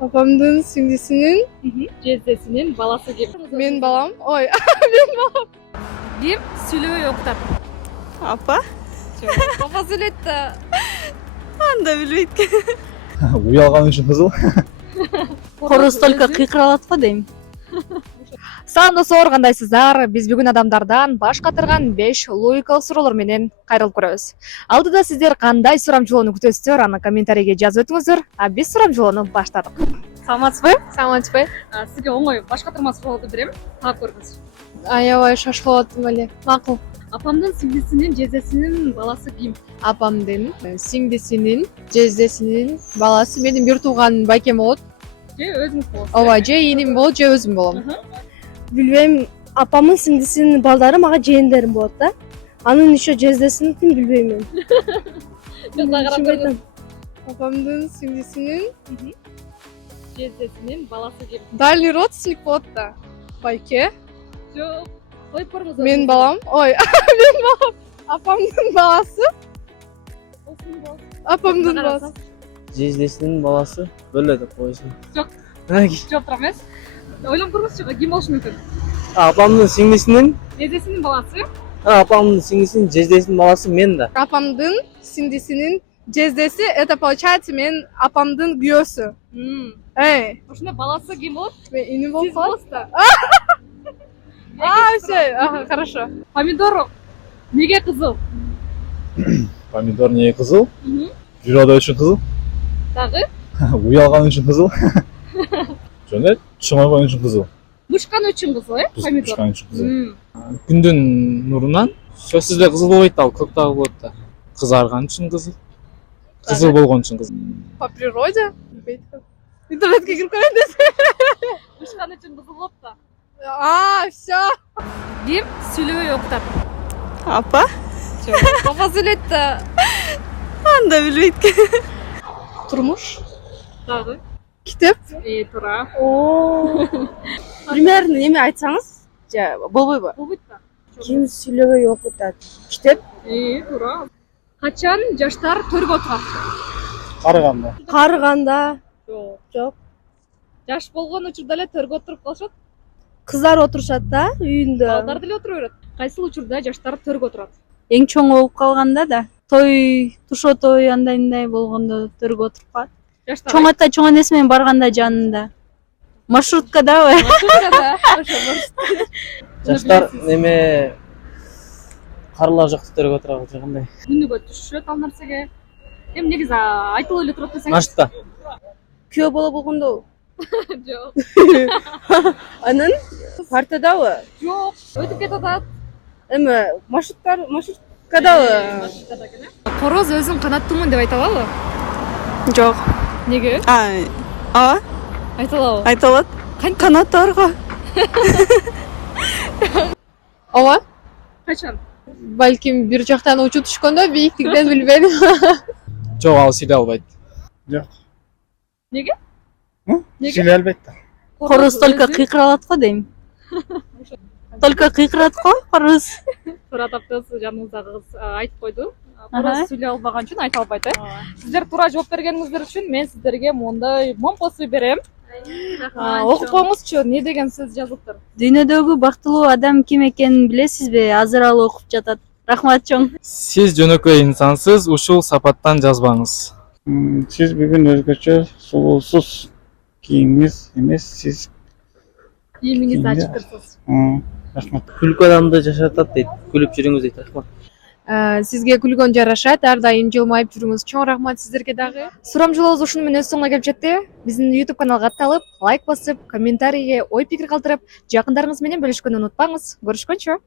Апамдын сиңдисинин Жездесинин баласы ким? менин балам. Ой, Ким сүйлөбөй окутат? Апа? папа сүйлөйт да. Анда билбейт. Уялган үчүн кызыл. Короз только кыйкыралат го дейм. Салам достор, кандайсыздар? Биз бүгүн адамдардан баш катырган 5 логикалык суроолор менен кайрылып көрөбүз. Алдыда сиздер кандай сурамжылоону күтөсүздөр, аны комментарийге жазып өтүңүздөр. А биз сурамжылоону баштадык. Саламатсызбы? Саламатсызбы? Сизге оңой баш катырма суроолду берем. Таап көрүңүз. Аябай шашылып аттым эле. Макул. Апамдын сиңдисинин жездесинин баласы ким? Апамдын сиңдисинин жездесинин баласы менин бир тууган байкем болот. Же өзүңүз болосуз? Ооба, же иним болот, же өзүм болом. Билбейм, апамдын сиңдисинин балдары мага жээндерим болот да. Анын еще жездесиникин билбейм мен. Карап көрүңүз. Апамдын сиңдисинин Жездесинин баласы ким? дальний родственник болот да. Байке. Жок. Коюп көрүңүз. Менин балам. Ой, менин балам. Апамдын баласы. Апамдын баласы. Жездесинин баласы бөлө деп коесуң. Жок. Жооп турам эмес. Ойлонуп көрүңүзчү, ким болушу мүмкүн? Апамдын сиңдисинин, Жездесинин баласы? апамдын сиңдисинин жездесинин баласы мен да. Апамдын сиңдисинин жездеси, это получается мен апамдын күйөөсү. Эй, Ошондо баласы ким болот? мен иним болуп Сиз калат. болосуз да. Все, ага, хорошо. Помидор неге кызыл? Помидор неге кызыл? Природа үчүн кызыл. Дагы? Уялган үчүн кызыл. Жөн эле чоңойгон үчүн кызыл. Бушкан үчүн кызыл, помидор. Бушкан үчүн кызыл. Күндүн нурунан сөзсүз эле кызыл болбойт, ал көк дагы болот да. Кызарган үчүн кызыл. Кызыл болгон үчүн кызыл. По природе. Интернетке кирип көрөйүн десем. Бушкан үчүн кызыл болот да. Все. Ким сүйлөбөй окутат? Апа? Папа сүйлөйт да. Анда билбейт. Турмуш. Дагы? Китеп. Туура. Примерно эме айтсаңыз, болбойбу? Болбойт да. Ким сүйлөбөй окутат? Китеп? Туура. Качан жаштар төргө отурат? Карыганда. Карыганда, Жок. жок. Жаш болгон учурда эле төргө отуруп калышат. Кыздар отурушат да үйүндө. Балдар деле отура берет. Кайсыл учурда жаштар төргө отурат? Эң чоң болуп калганда да. Той, тушо той андай болгондо төргө отуруп калат. Жаштар. Чоң ата чоң энеси менен барганда жанында. Маршруткадабы? Жаштар неме карылар жакта төргө отурат же кандай? Күнүгө түшүшөт ал нерсеге. Эми негизи айтылып эле турат десең. Машыкта. Күйөө боло болгондо. Жок. Анын партадабы? Жок. Өтүп кетип атат. Эме маршруткадабы? Короз өзүн канаттуумун деп айта алабы? Жок. Неге? Ооба, Айта алабы? айта алат. Канаттарга. Ооба. Качан? Балким бир жактан учуп түшкөндө бийиктиктен билбедим. Жок, ал сүйлөй албайт. Неге? Сүйлөй албайт да. Короз только кыйкыралат го дейм. Только кыйкырат го короз. Туура таптыңыз, жаныңыздагы кыз айтып койду. Короз сүйлөй албаган үчүн айта албайт, Сиздер туура жооп бергениңиздер үчүн мен сиздерге мондай момпосу берем. Окуп коюңузчу, эмне деген сөз жазылыптыр? Дүйнөдөгү бактылуу адам ким экенин билесизби? Азыр ал окуп жатат. Рахмат чоң. Сиз жөнөкөй инсансыз, ушул сапаттан жазбаңыз. Сиз бүгүн өзгөчө сулуусуз кийимиңиз эмес, сиз Кийимиңизди ачыктырсыз. рахмат. Күлкү адамды жашатат дейт. Күлүп жүрүңүз дейт. Рахмат. Сизге күлгөн жарашат, ар дайым жылмайып жүрүңүз. Чоң рахмат сиздерге дагы. Сурамжылообуз ушуну менен өз соңуна келип жетти. Биздин YouTube каналга атталып, лайк басып, комментарийге ой пикир калтырып, жакындарыңыз менен бөлүшкөнү унутпаңыз. Көрүшкөнчө.